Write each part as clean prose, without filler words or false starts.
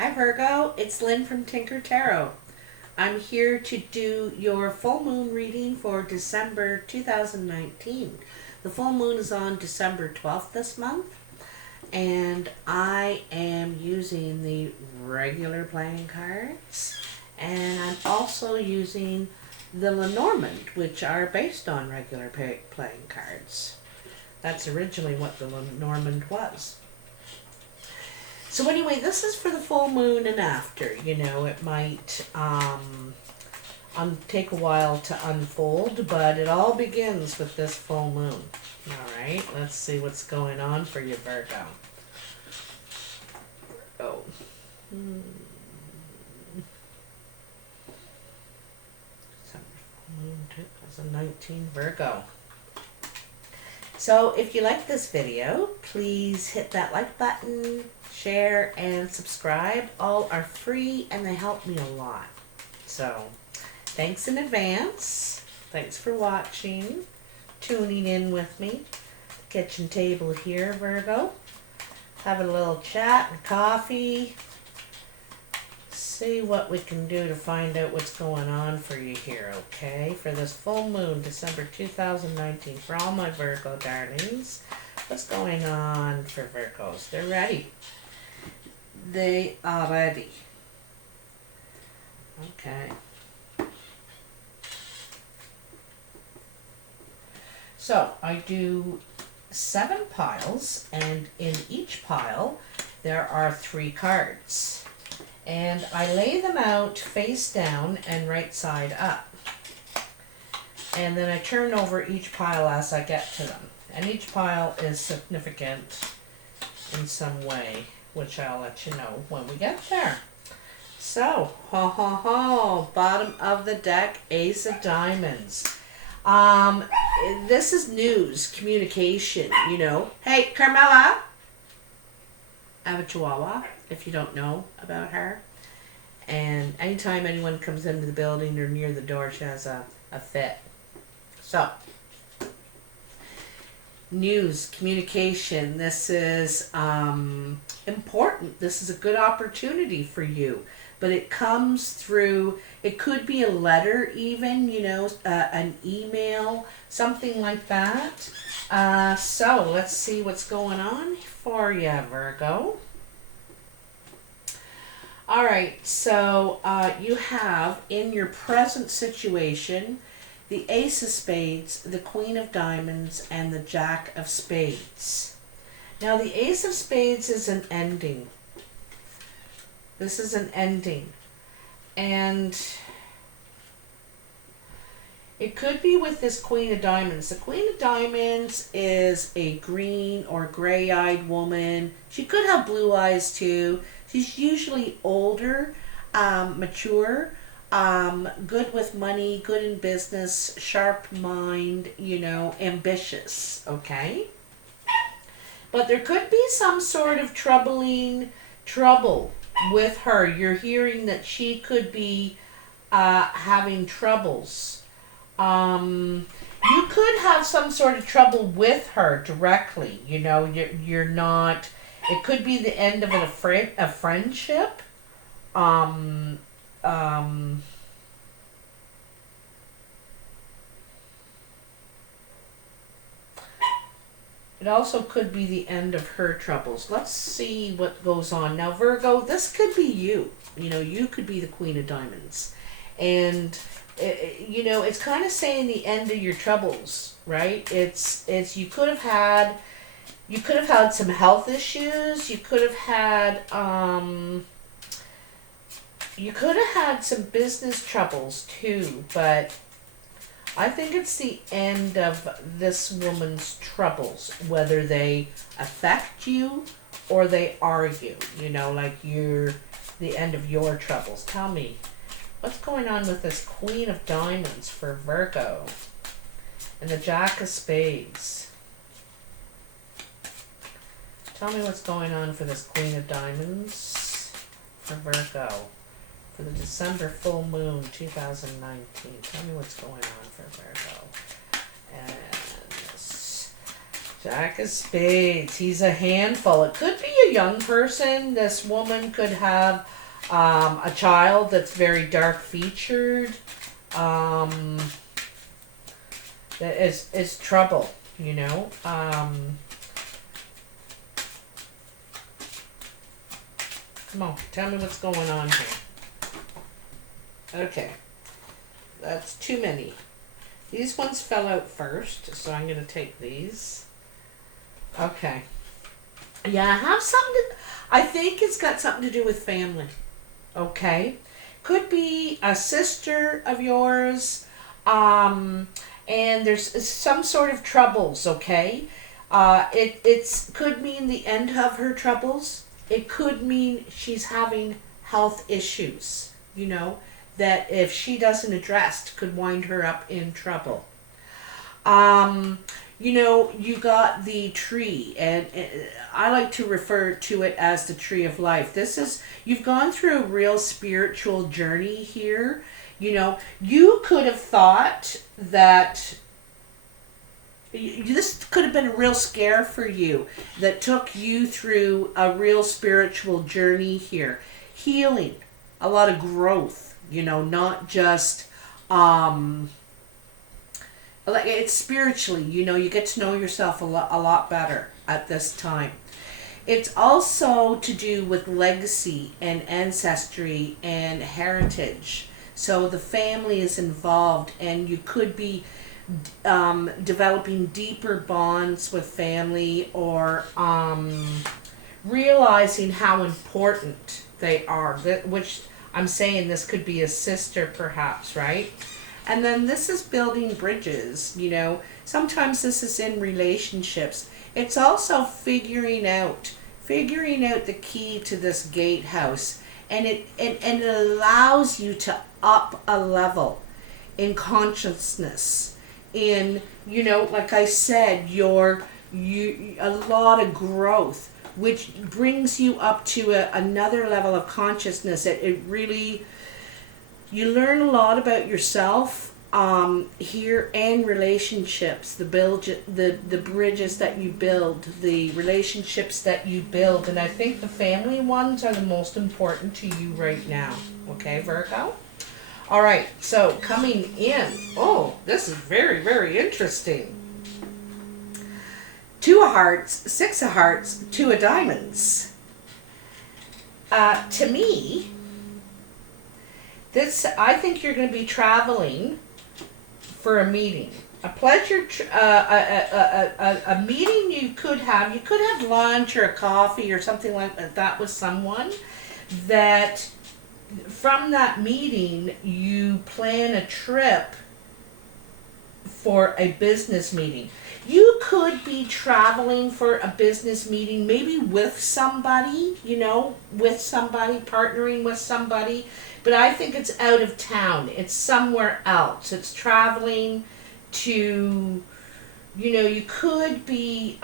Hi Virgo, it's Lynn from Tinker Tarot. I'm here to do your full moon reading for December 2019. The full moon is on December 12th this month, and I am using the regular playing cards, and I'm also using the Lenormand, which are based on regular playing cards. That's originally what the Lenormand was. So anyway, this is for the full moon and after. You know, it might take a while to unfold, but it all begins with this full moon. All right, let's see what's going on for you, Virgo. Oh. December full moon 2019, Virgo. So if you like this video, please hit that like button, share, and subscribe. All are free and they help me a lot. So thanks in advance. Thanks for watching, tuning in with me. Kitchen table here, Virgo. Having a little chat and coffee. See what we can do to find out what's going on for you here, okay? For this full moon, December 2019, for all my Virgo darlings, what's going on for Virgos? They're ready. They are ready. Okay. So, I do 7 piles, and in each pile, there are 3 cards. And I lay them out face down and right side up. And then I turn over each pile as I get to them. And each pile is significant in some way, which I'll let you know when we get there. So, bottom of the deck, Ace of Diamonds. This is news, communication, you know. Hey, Carmela! I have a Chihuahua, if you don't know about her. And anytime anyone comes into the building or near the door, she has a fit. So, news, communication. This is important. This is a good opportunity for you. But it comes through, it could be a letter even, you know, an email, something like that. So let's see what's going on for you, Virgo. All right, so you have in your present situation the Ace of Spades, the Queen of Diamonds, and the Jack of Spades. Now the Ace of Spades is an ending. This is an ending. And it could be with this Queen of Diamonds. The Queen of Diamonds is a green or gray-eyed woman. She could have blue eyes too. She's usually older, mature, good with money, good in business, sharp mind, you know, ambitious, okay? But there could be some sort of trouble with her. You're hearing that she could be having troubles. You could have some sort of trouble with her directly. You know, you're not. It could be the end of a friendship. It also could be the end of her troubles. Let's see what goes on. Now, Virgo, this could be you. You know, you could be the Queen of Diamonds. And, you know, it's kind of saying the end of your troubles, right? It's you could have had some health issues. You could have had some business troubles too, but I think it's the end of this woman's troubles, whether they affect you or they are you. You know, like you're the end of your troubles. Tell me, what's going on with this Queen of Diamonds for Virgo and the Jack of Spades? Tell me what's going on for this Queen of Diamonds for Virgo for the December full moon 2019. Tell me what's going on for Virgo. And this Jack of Spades. He's a handful. It could be a young person. This woman could have a child that's very dark featured. That is trouble, you know. Come on, tell me what's going on here. Okay, that's too many. These ones fell out first, so I'm going to take these. Okay. Yeah, I have something I think it's got something to do with family. Okay. Could be a sister of yours, and there's some sort of troubles, okay? It's could mean the end of her troubles. It could mean she's having health issues, you know, that if she doesn't address could wind her up in trouble. You know, you got the tree, and I like to refer to it as the tree of life. You've gone through a real spiritual journey here. You know, you could have thought that this could have been a real scare for you that took you through a real spiritual journey here. Healing, a lot of growth, you know, not just like it's spiritually, you know, you get to know yourself a lot better at this time. It's also to do with legacy and ancestry and heritage. So the family is involved, and you could be developing deeper bonds with family, or realizing how important they are, which I'm saying this could be a sister perhaps, right? And then this is building bridges, you know. Sometimes this is in relationships. It's also figuring out the key to this gatehouse. And it allows you to up a level in consciousness. In, you know, like I said, a lot of growth, which brings you up to another level of consciousness. It really, you learn a lot about yourself here, and relationships, the bridges that you build, the relationships that you build. And I think the family ones are the most important to you right now. Okay, Virgo? All right, so coming in. Oh, this is very, very interesting. 2 of hearts, 6 of hearts, 2 of diamonds. To me, I think you're going to be traveling for a meeting, a pleasure, a meeting you could have. You could have lunch or a coffee or something like that with someone. That from that meeting you plan a trip for a business meeting. You could be traveling for a business meeting, maybe with somebody, you know, partnering with somebody. But I think it's out of town. It's somewhere else. It's traveling to, you know, you could be,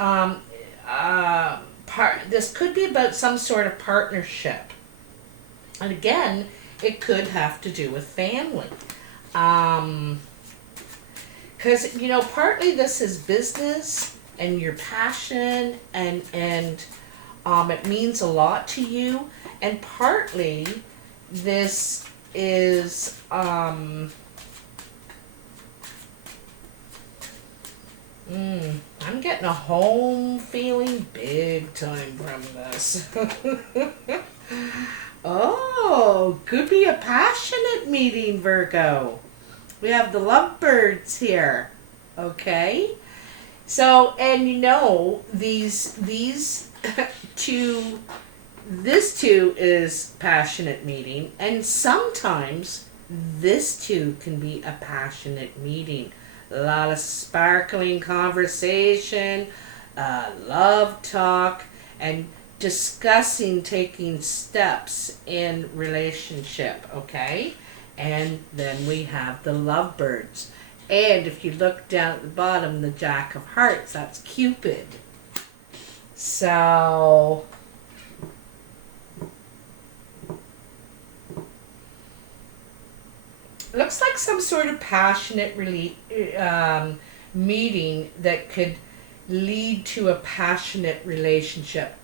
this could be about some sort of partnership. And again, it could have to do with family. Because, you know, partly this is business and your passion, and it means a lot to you. And partly this is I'm getting a home feeling big time from this. Oh, could be a passionate meeting, Virgo. We have the lovebirds here. Okay. So, and you know, these two, this two is passionate meeting, and sometimes this two can be a passionate meeting. A lot of sparkling conversation, love talk, and discussing taking steps in relationship, okay? And then we have the lovebirds. And if you look down at the bottom, the Jack of Hearts, that's Cupid. So looks like some sort of passionate meeting that could lead to a passionate relationship.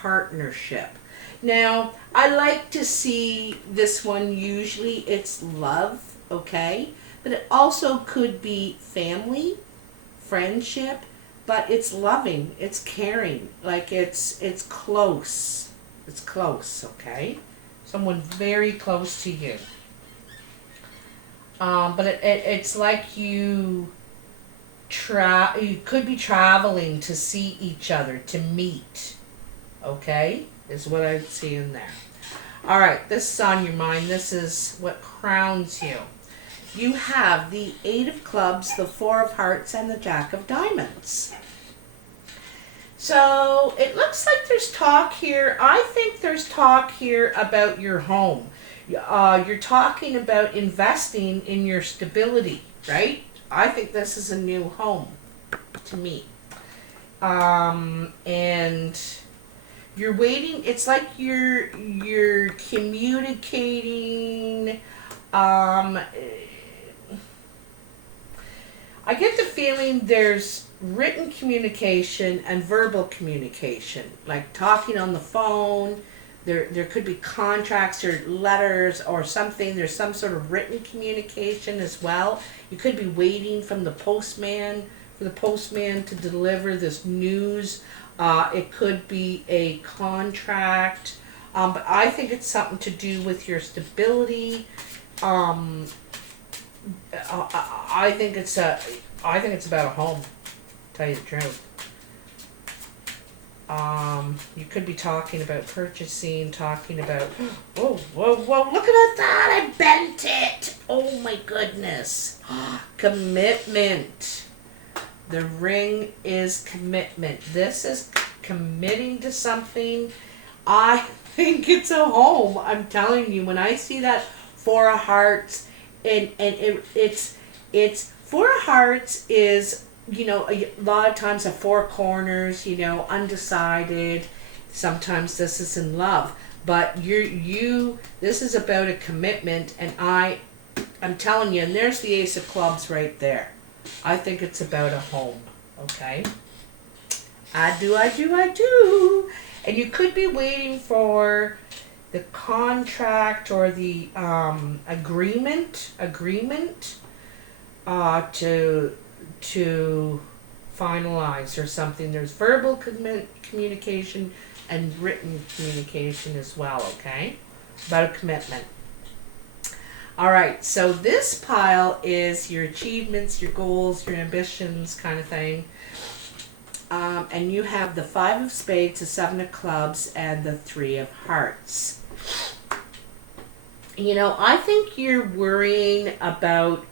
partnership. Now, I like to see this one, usually it's love, okay? But it also could be family, friendship, but it's loving, it's caring, like it's close. It's close, okay? Someone very close to you. But it's like you could be traveling to see each other, to meet, okay? Is what I see in there. All right, this is on your mind. This is what crowns you. You have the 8 of clubs, the 4 of hearts, and the Jack of diamonds. So it looks like there's talk here. I think there's talk here about your home. You're talking about investing in your stability, right? I think this is a new home to me. And you're waiting. It's like you're communicating. I get the feeling there's written communication and verbal communication, like talking on the phone. There could be contracts or letters or something. There's some sort of written communication as well. You could be waiting from the postman for the postman to deliver this news. It could be a contract, but I think it's something to do with your stability. I think it's about a home. To tell you the truth. You could be talking about purchasing, talking about, whoa, look at that, I bent it. Oh my goodness. Commitment. The ring is commitment. This is committing to something. I think it's a home. I'm telling you, when I see that 4 of hearts, and it's 4 of hearts is, a lot of times a 4 corners, undecided. Sometimes this is in love, but this is about a commitment, and I'm telling you, and there's the Ace of Clubs right there. I think it's about a home, okay? I do. And you could be waiting for the contract or the agreement to finalize or something. There's verbal communication and written communication as well, okay? About a commitment. All right, so this pile is your achievements, your goals, your ambitions kind of thing. And you have the 5 of spades, the 7 of clubs, and the 3 of hearts. I think you're worrying about,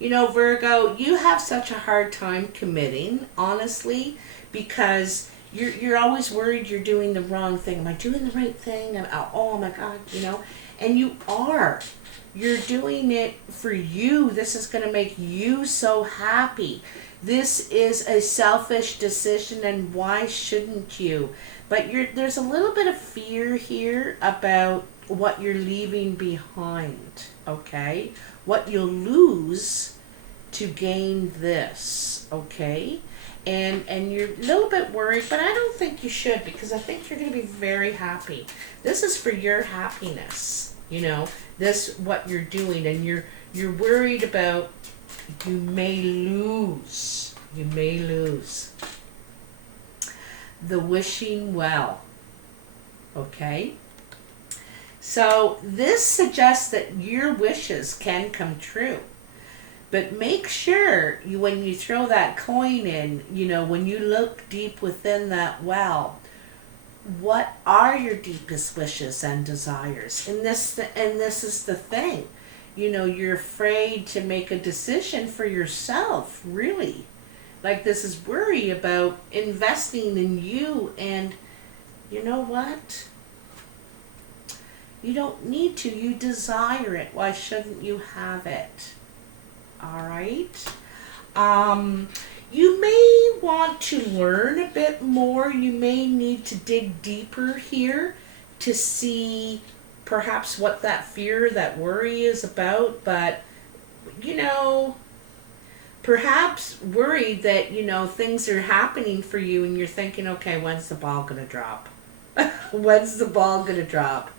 Virgo, you have such a hard time committing, honestly, because you're always worried you're doing the wrong thing. Am I doing the right thing? Oh my God, and you are. You're doing it for you. This is going to make you so happy. This is a selfish decision, and why shouldn't you? But there's a little bit of fear here about what you're leaving behind, okay? What you'll lose to gain this, okay? And you're a little bit worried, but I don't think you should, because I think you're going to be very happy. This is for your happiness, this what you're doing, and you're worried about you may lose. The wishing well, okay? So this suggests that your wishes can come true. But make sure when you throw that coin in, when you look deep within that well, what are your deepest wishes and desires? And this is the thing. You're afraid to make a decision for yourself, really. Like, this is worry about investing in you, and you know what? You don't need to. You desire it. Why shouldn't you have it? All right. You may want to learn a bit more. You may need to dig deeper here to see perhaps what that fear, that worry is about. But, perhaps worried that, you know, things are happening for you and you're thinking, okay, when's the ball going to drop? When's the ball going to drop?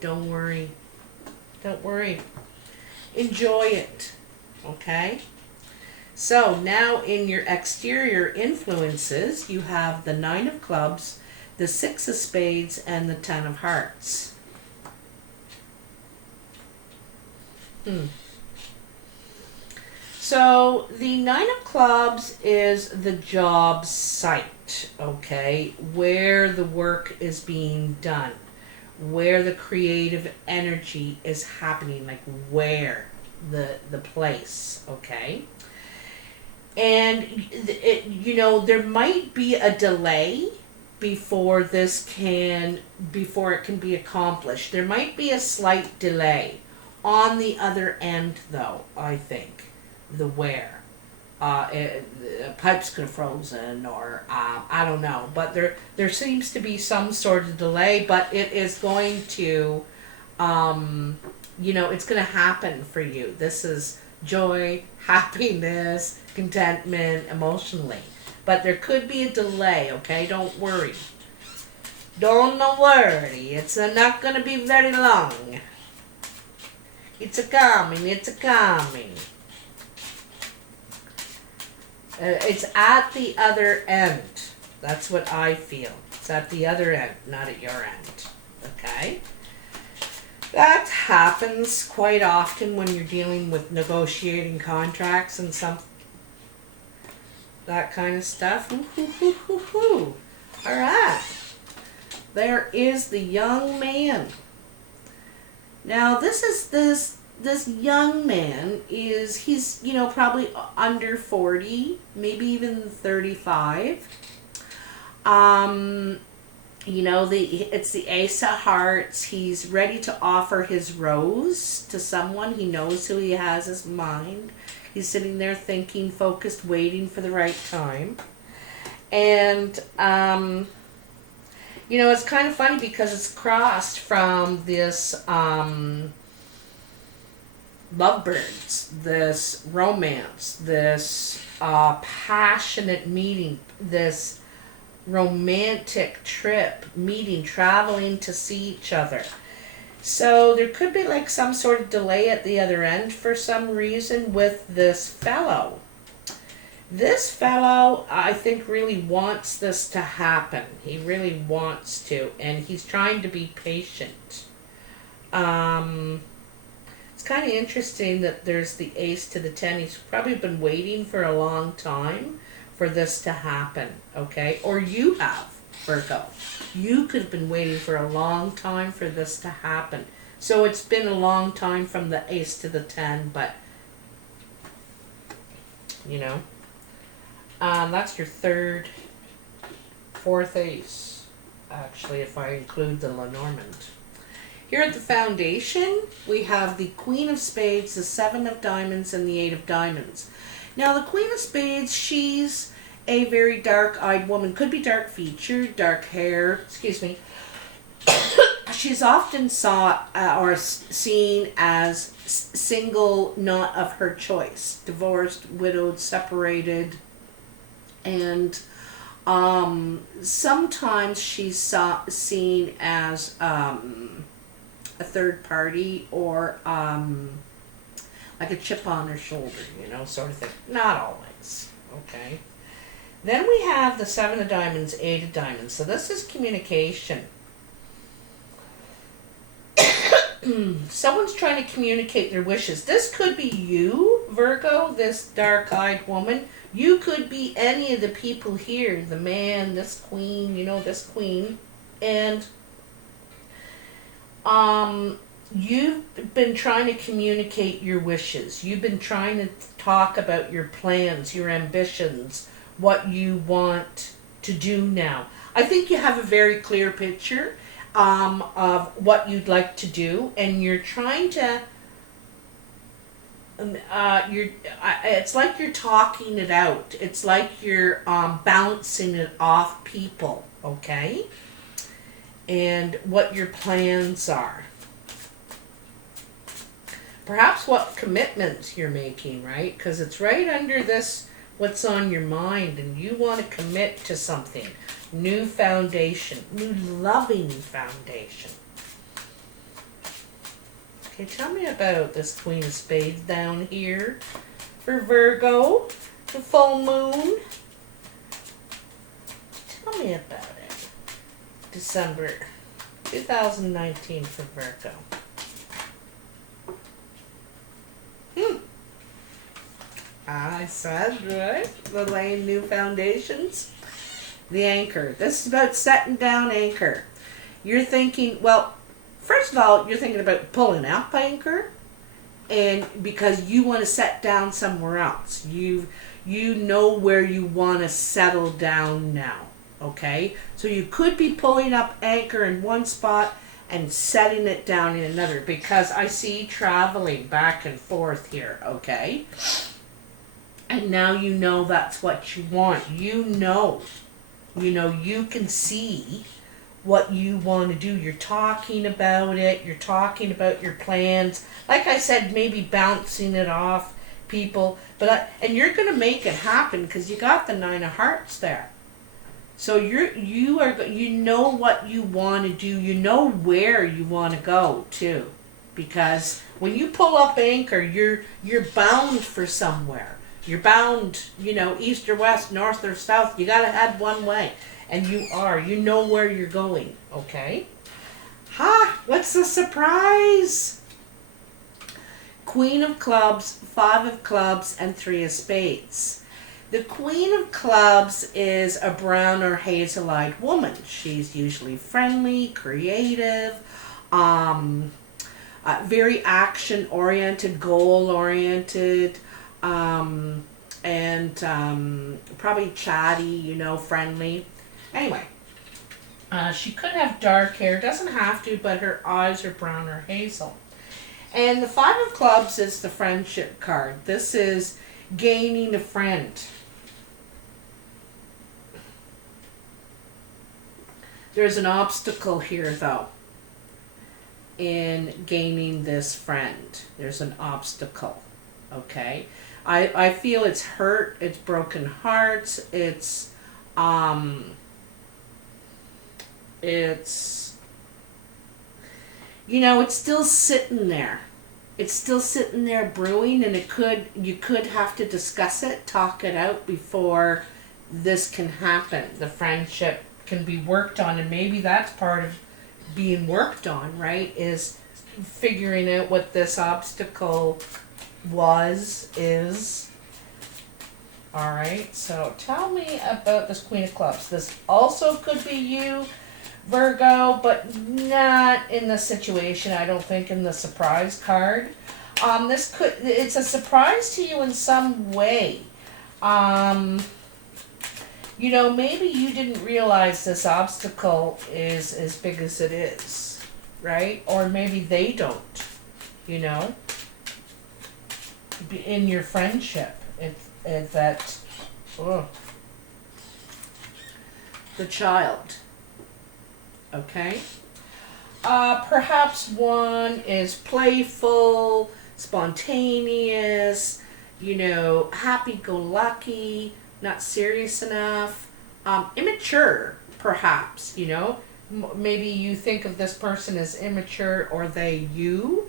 Don't worry. Don't worry. Enjoy it. Okay? So now in your exterior influences, you have the 9 of clubs, the 6 of spades, and the 10 of hearts. So the 9 of clubs is the job site, okay, where the work is being done, where the creative energy is happening, like where the place, okay. And you know, there might be a delay before it can be accomplished. There might be a slight delay on the other end, though. I think the where the pipes could have frozen, or I don't know, but there seems to be some sort of delay, but it is going to you know, it's going to happen for you. This is joy, happiness, contentment, emotionally. But there could be a delay, okay? Don't worry. Don't worry. It's not going to be very long. It's a coming. It's a coming. It's at the other end. That's what I feel. It's at the other end, not at your end. Okay? That happens quite often when you're dealing with negotiating contracts and that kind of stuff. All right. There is the young man. Now this young man he's, you know, probably under 40, maybe even 35. You know, it's the Ace of Hearts. He's ready to offer his rose to someone. He knows who he has his mind. He's sitting there thinking, focused, waiting for the right time. And, you know, it's kind of funny because it's crossed from this lovebirds, this romance, this passionate meeting, this romantic trip, meeting, traveling to see each other. So there could be like some sort of delay at the other end for some reason with this fellow. This fellow, I think, really wants this to happen. He really wants to, and he's trying to be patient. It's kind of interesting that there's the ace to the 10. He's probably been waiting for a long time for this to happen, okay? Or you have, Virgo. You could have been waiting for a long time for this to happen. So it's been a long time from the ace to the 10, but, you know, that's your fourth ace, actually, if I include the Lenormand. Here at the foundation, we have the Queen of Spades, the 7 of Diamonds, and the 8 of Diamonds. Now, the Queen of Spades, she's a very dark-eyed woman. Could be dark-featured, dark hair, excuse me. She's often seen as single, not of her choice. Divorced, widowed, separated. And sometimes she's seen as a third party, or like a chip on her shoulder, you know, sort of thing. Not always, okay? Then we have the 7 of Diamonds, 8 of Diamonds. So this is communication. Someone's trying to communicate their wishes. This could be you, Virgo, this dark-eyed woman. You could be any of the people here, the man, this queen, you know, this queen. And you've been trying to communicate your wishes. You've been trying to talk about your plans, your ambitions, what you want to do now. I think you have a very clear picture of what you'd like to do, and you're trying to it's like you're talking it out. It's like you're bouncing it off people, okay? And what your plans are. Perhaps what commitments you're making, right? Because it's right under this, what's on your mind, and you want to commit to something. New foundation, new loving foundation. Okay, tell me about this Queen of Spades down here for Virgo, the full moon. Tell me about it. December 2019 for Virgo. I said, right? The laying new foundations. The anchor. This is about setting down anchor. You're thinking, well, first of all, you're thinking about pulling up anchor, and because you want to set down somewhere else. You know where you want to settle down now. Okay? So you could be pulling up anchor in one spot and setting it down in another, because I see traveling back and forth here, okay? And now you know that's what you want. You know, you can see what you want to do. You're talking about it. You're talking about your plans. Like I said, maybe bouncing it off people. And you're going to make it happen because you got the 9 of Hearts there. So you know what you want to do. You know where you want to go too, because when you pull up anchor, you're bound for somewhere. You're bound, east or west, north or south. You gotta head one way, and you know where you're going. Okay. What's the surprise? Queen of Clubs, 5 of Clubs, and 3 of Spades. The Queen of Clubs is a brown or hazel-eyed woman. She's usually friendly, creative, very action-oriented, goal-oriented, and probably chatty, friendly. Anyway, she could have dark hair. Doesn't have to, but her eyes are brown or hazel. And the 5 of Clubs is the friendship card. This is gaining a friend. There's an obstacle here, though, in gaining this friend. There's an obstacle, okay? I feel it's hurt, it's broken hearts, it's still sitting there. It's still sitting there brewing, and you could have to discuss it, talk it out before this can happen. The friendship can be worked on, and maybe that's part of being worked on, right? Is figuring out what this obstacle is. All right, so tell me about this Queen of Clubs. This also could be you, Virgo, but not in the situation, I don't think, in the surprise card. It's a surprise to you in some way. Maybe you didn't realize this obstacle is as big as it is, right? Or maybe they don't, in your friendship. It's that, the child. Okay. Perhaps one is playful, spontaneous, happy-go-lucky, not serious enough, immature, perhaps, maybe you think of this person as immature, or you,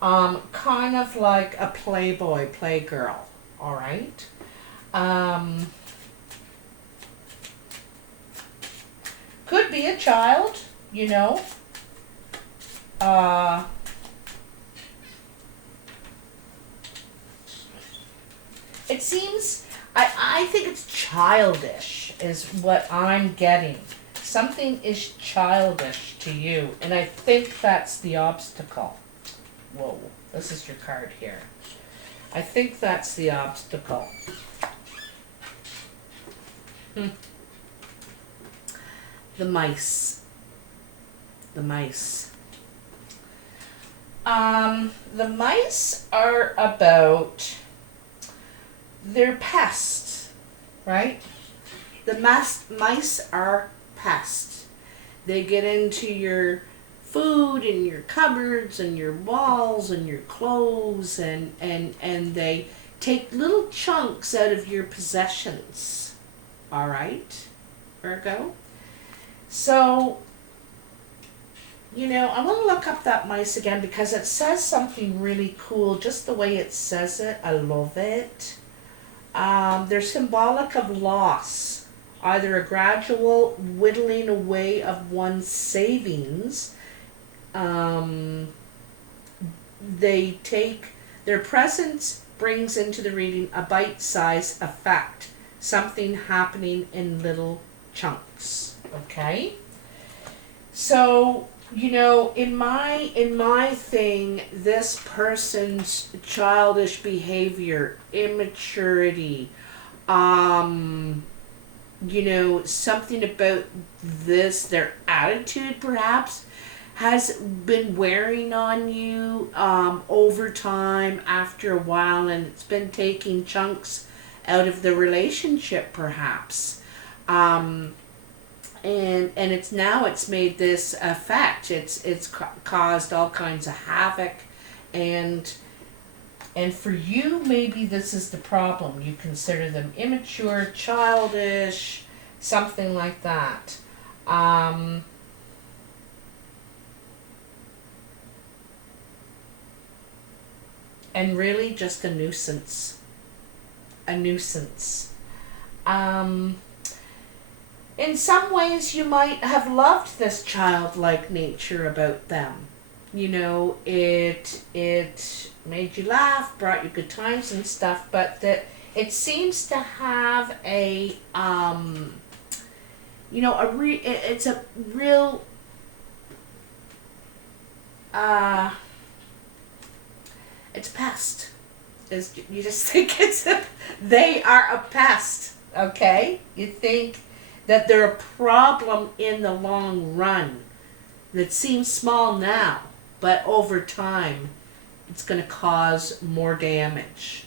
kind of like a playboy, playgirl, all right? Could be a child, it seems, I think it's childish is what I'm getting. Something is childish to you, and I think that's the obstacle. Whoa, this is your card here. I think that's the obstacle. The mice. The mice. The mice are about their pests, right? The mice are pests. They get into your food in your cupboards and your walls and your clothes, and they take little chunks out of your possessions. All right, Virgo? So, I want to look up that mice again because it says something really cool. Just the way it says it, I love it. They're symbolic of loss, either a gradual whittling away of one's savings. They take their presence brings into the reading a bite-sized effect, something happening in little chunks. Okay, so in my thing, this person's childish behavior, immaturity, something about their attitude perhaps has been wearing on you over time after a while, and it's been taking chunks out of the relationship perhaps. And it's made this effect. It's caused all kinds of havoc, and for you, maybe this is the problem. You consider them immature, childish, something like that. And really just a nuisance. In some ways, you might have loved this childlike nature about them. It made you laugh, brought you good times and stuff, but that it seems to have it's a real it's a pest. You just think they are a pest, okay? You think that they're a problem in the long run that seems small now, but over time it's going to cause more damage.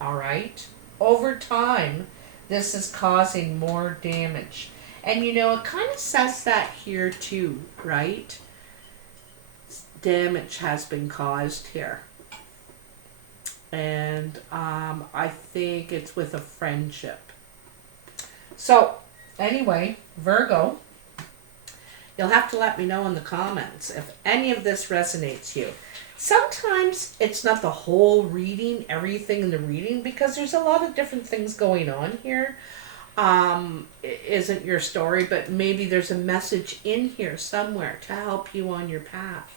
All right? Over time, this is causing more damage. And it kind of says that here too, right? Damage has been caused here. And I think it's with a friendship. So, anyway, Virgo, you'll have to let me know in the comments if any of this resonates you. Sometimes it's not the whole reading, everything in the reading, because there's a lot of different things going on here. It isn't your story, but maybe there's a message in here somewhere to help you on your path.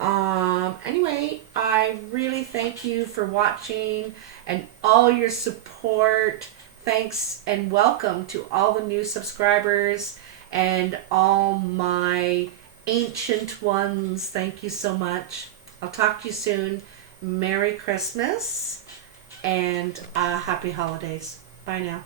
Anyway, I really thank you for watching and all your support. Thanks and welcome to all the new subscribers and all my ancient ones. Thank you so much. I'll talk to you soon. Merry Christmas and happy holidays. Bye now.